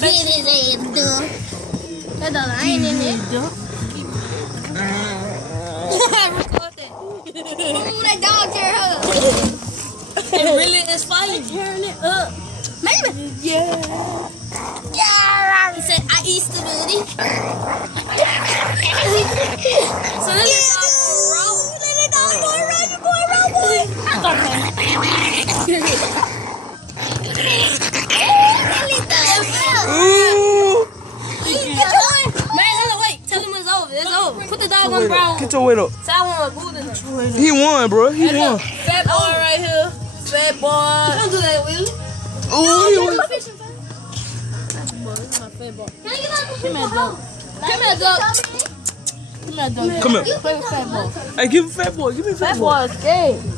bet his ass, duh. That dog, I ain't in there. Record that. Ooh, that dog tear up. It really is funny. Tearing it up. Maybe. Yeah. Yeah. He said, I eat stability. So then the dog will roll. Then the dog will roll. You boy, roll, boy. Man, hold on, wait. Tell him it's over. It's over. Put the dog on brown. Get your weight up. So I want to in there. He won, bro. He won. Fat boy right here. Fat boy. Don't do that, Willie. Ooh, he won. Come here, dog. Come here, dog. Come here, dog. Come here. Play with fat boy. Hey, give him fat boy. Give me fat boy. Fat boy is gay.